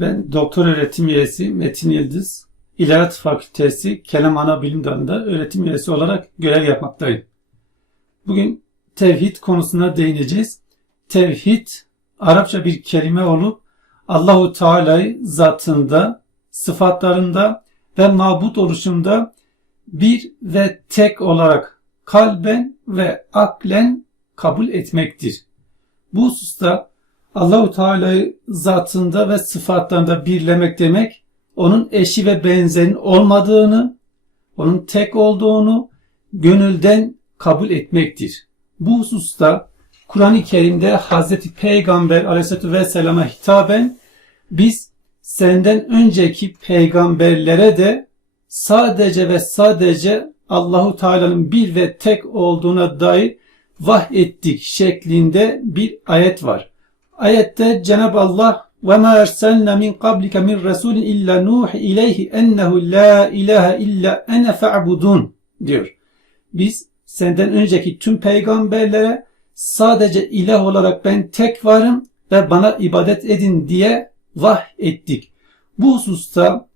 Ben doktor öğretim üyesi Metin Yıldız, İlahiyat Fakültesi Kelam Ana Bilim Dalı'nda öğretim üyesi olarak görev yapmaktayım. Bugün tevhid konusuna değineceğiz. Tevhid, Arapça bir kelime olup Allahu Teala'yı zatında, sıfatlarında ve mabut oluşunda bir ve tek olarak kalben ve aklen kabul etmektir. Bu hususta Allahu Teala'yı zatında ve sıfatlarında birlemek demek, onun eşi ve benzerin olmadığını, onun tek olduğunu gönülden kabul etmektir. Bu hususta Kur'an-ı Kerim'de Hazreti Peygamber Aleyhisselatü Vesselam'a hitaben biz senden önceki peygamberlere de sadece ve sadece Allahu Teala'nın bir ve tek olduğuna dair vahyettik şeklinde bir ayet var. Ayette Cenab-ı Allah ma erselna min qablike min rasulin illa nuhi ileyhi ennehu la ilahe illa ene fa'budun diyor. Biz senden önceki tüm peygamberlere sadece ilah olarak ben tek varım ve bana ibadet edin diye vah ettik. Bu hususta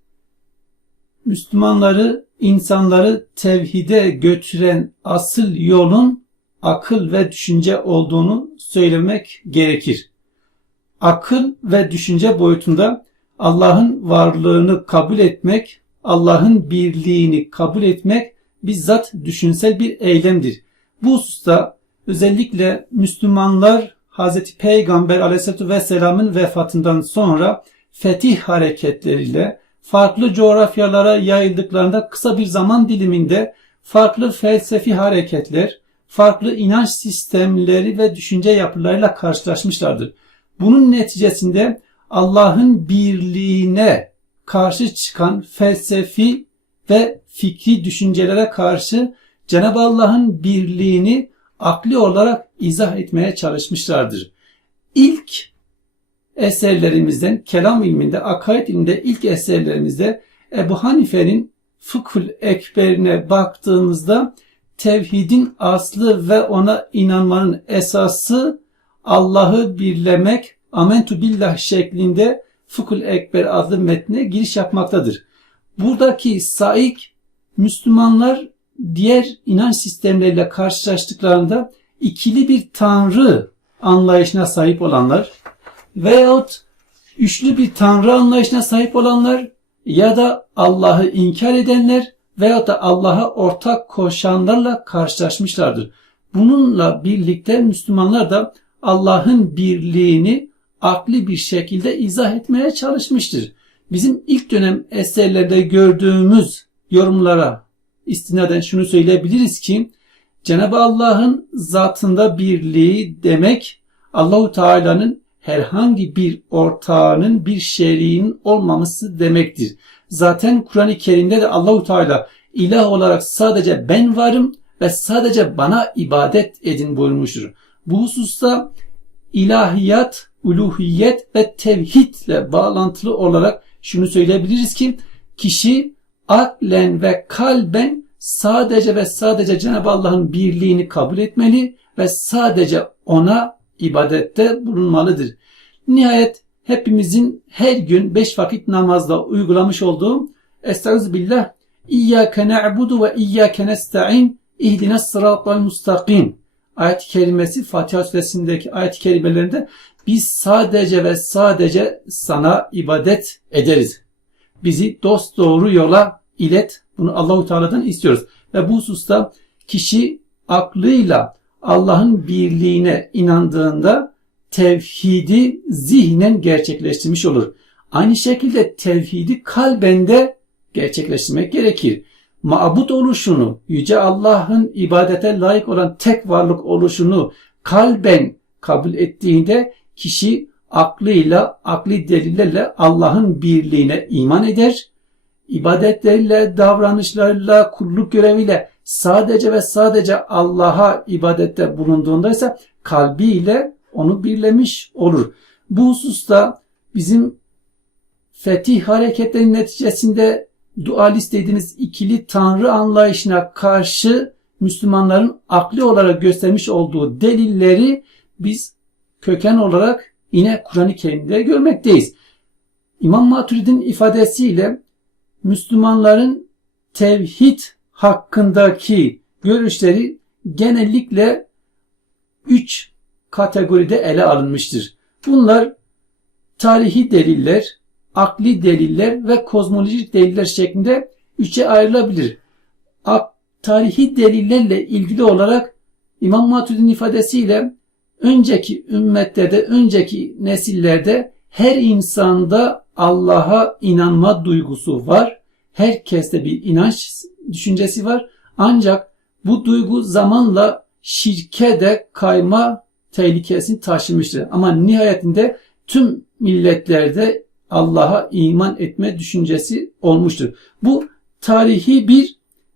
Müslümanları, insanları tevhide götüren asıl yolun akıl ve düşünce olduğunu söylemek gerekir. Akıl ve düşünce boyutunda Allah'ın varlığını kabul etmek, Allah'ın birliğini kabul etmek bizzat düşünsel bir eylemdir. Bu hususta özellikle Müslümanlar Hz. Peygamber aleyhissalatü vesselamın vefatından sonra fetih hareketleriyle farklı coğrafyalara yayıldıklarında kısa bir zaman diliminde farklı felsefi hareketler, farklı inanç sistemleri ve düşünce yapılarıyla karşılaşmışlardır. Bunun neticesinde Allah'ın birliğine karşı çıkan felsefi ve fikri düşüncelere karşı Cenab-ı Allah'ın birliğini akli olarak izah etmeye çalışmışlardır. İlk eserlerimizden, kelam ilminde, akaid ilminde ilk eserlerimizde Ebu Hanife'nin Fıkhül Ekber'ine baktığımızda tevhidin aslı ve ona inanmanın esası Allah'ı birlemek, amentu billah şeklinde Fıkhül Ekber adlı metne giriş yapmaktadır. Buradaki saik Müslümanlar diğer inanç sistemleriyle karşılaştıklarında ikili bir tanrı anlayışına sahip olanlar veyahut üçlü bir tanrı anlayışına sahip olanlar ya da Allah'ı inkar edenler veyahut da Allah'a ortak koşanlarla karşılaşmışlardır. Bununla birlikte Müslümanlar da Allah'ın birliğini akli bir şekilde izah etmeye çalışmıştır. Bizim ilk dönem eserlerde gördüğümüz yorumlara istinaden şunu söyleyebiliriz ki Cenab-ı Allah'ın zatında birliği demek Allahu Teala'nın herhangi bir ortağının bir şeriğin olmaması demektir. Zaten Kur'an-ı Kerim'de de Allahu Teala ilah olarak sadece ben varım ve sadece bana ibadet edin buyurmuştur. Bu hususta ilahiyat, uluhiyet ve tevhidle bağlantılı olarak şunu söyleyebiliriz ki kişi aklen ve kalben sadece ve sadece Cenab-ı Allah'ın birliğini kabul etmeli ve sadece ona ibadette bulunmalıdır. Nihayet hepimizin her gün beş vakit namazda uygulamış olduğu Estağfirullah İyyâke na'budu ve iyyâke nesta'in ihdines sıratal mustakim ayet-i kerimesi Fatiha suresindeki ayet-i kerimelerinde biz sadece ve sadece sana ibadet ederiz. Bizi dost doğru yola ilet. Bunu Allahu Teala'dan istiyoruz. Ve bu hususta kişi aklıyla Allah'ın birliğine inandığında tevhidi zihnen gerçekleştirmiş olur. Aynı şekilde tevhidi kalbende gerçekleştirmek gerekir. Mabut oluşunu, Yüce Allah'ın ibadete layık olan tek varlık oluşunu kalben kabul ettiğinde kişi aklıyla, akli delillerle Allah'ın birliğine iman eder. İbadetleriyle, davranışlarıyla, kulluk göreviyle sadece ve sadece Allah'a ibadette bulunduğunda ise kalbiyle onu birlemiş olur. Bu hususta bizim fetih hareketlerinin neticesinde dualist dediğiniz ikili tanrı anlayışına karşı Müslümanların akli olarak göstermiş olduğu delilleri biz köken olarak yine Kur'an-ı Kerim'de görmekteyiz. İmam Maturid'in ifadesiyle Müslümanların tevhid hakkındaki görüşleri genellikle üç kategoride ele alınmıştır. Bunlar tarihi deliller, akli deliller ve kozmolojik deliller şeklinde üçe ayrılabilir. Ak- tarihi delillerle ilgili olarak İmam Maturid'in ifadesiyle önceki ümmetlerde, önceki nesillerde her insanda Allah'a inanma duygusu var. Herkeste bir inanç düşüncesi var. Ancak bu duygu zamanla şirke de kayma tehlikesini taşımıştır. Ama nihayetinde tüm milletlerde Allah'a iman etme düşüncesi olmuştur. Bu tarihi bir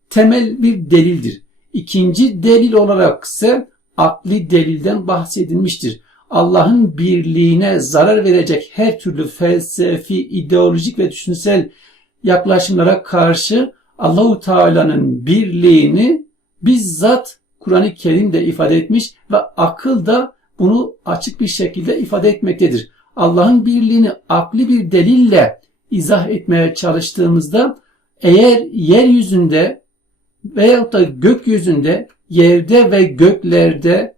temel bir delildir. İkinci delil olarak ise akli delilden bahsedilmiştir. Allah'ın birliğine zarar verecek her türlü felsefi, ideolojik ve düşünsel yaklaşımlara karşı Allahu Teala'nın birliğini bizzat Kur'an-ı Kerim de ifade etmiş ve akıl da bunu açık bir şekilde ifade etmektedir. Allah'ın birliğini akli bir delille izah etmeye çalıştığımızda eğer yeryüzünde veyahut da gökyüzünde, yerde ve göklerde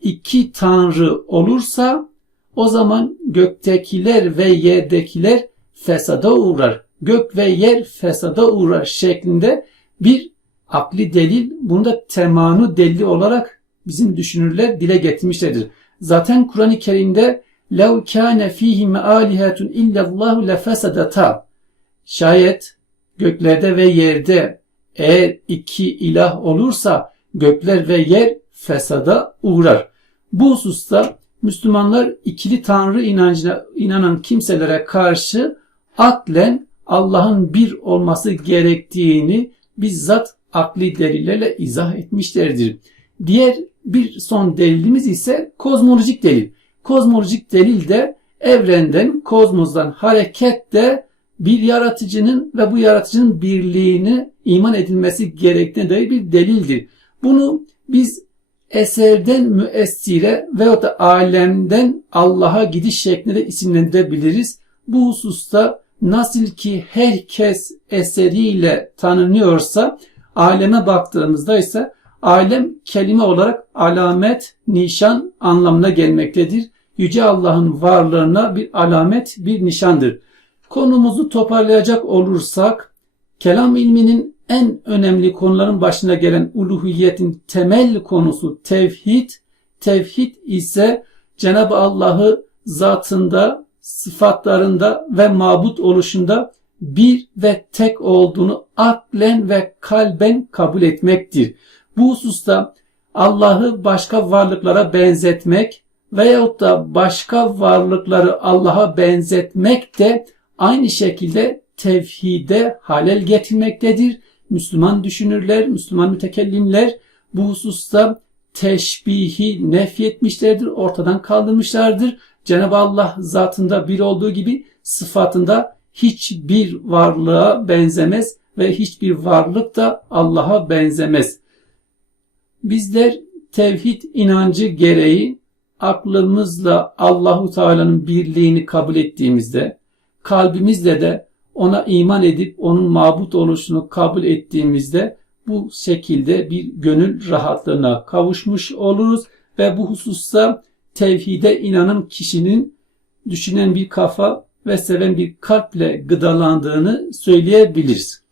iki tanrı olursa o zaman göktekiler ve yerdekiler fesada uğrar. Gök ve yer fesada uğrar şeklinde bir akli delil, bunu da temanu delili olarak bizim düşünürler dile getirmişlerdir. Zaten Kur'an-ı Kerim'de لَوْ كَانَ ف۪يهِمْ آلِهَةٌ اِلَّا اللّٰهُ لَفَسَدَتَا Şayet göklerde ve yerde eğer iki ilah olursa gökler ve yer fesada uğrar. Bu hususta Müslümanlar ikili tanrı inancına inanan kimselere karşı aklen Allah'ın bir olması gerektiğini bizzat akli delillerle izah etmişlerdir. Diğer bir son delilimiz ise kozmolojik delil. Kozmolojik delil de evrenden, kozmosdan hareketle bir yaratıcının ve bu yaratıcının birliğini iman edilmesi gerektiğine dair bir delildir. Bunu biz eserden müessire veyahut da alemden Allah'a gidiş şeklinde isimlendirebiliriz. Bu hususta nasıl ki herkes eseriyle tanınıyorsa aleme baktığımızda ise alem kelime olarak alamet, nişan anlamına gelmektedir. Yüce Allah'ın varlığına bir alamet, bir nişandır. Konumuzu toparlayacak olursak, kelam ilminin en önemli konuların başına gelen uluhiyetin temel konusu tevhid. Tevhid ise Cenab-ı Allah'ı zatında, sıfatlarında ve mabut oluşunda bir ve tek olduğunu aklen ve kalben kabul etmektir. Bu hususta Allah'ı başka varlıklara benzetmek veyahut da başka varlıkları Allah'a benzetmek de aynı şekilde tevhide halel getirmektedir. Müslüman düşünürler, Müslüman mütekellimler bu hususta teşbihi nefyetmişlerdir, ortadan kaldırmışlardır. Cenab-ı Allah zatında bir olduğu gibi sıfatında hiçbir varlığa benzemez ve hiçbir varlık da Allah'a benzemez. Bizler tevhid inancı gereği aklımızla Allahu Teala'nın birliğini kabul ettiğimizde, kalbimizle de ona iman edip onun mabut oluşunu kabul ettiğimizde bu şekilde bir gönül rahatlığına kavuşmuş oluruz ve bu hususta tevhide inanan kişinin düşünen bir kafa ve seven bir kalple gıdalandığını söyleyebiliriz.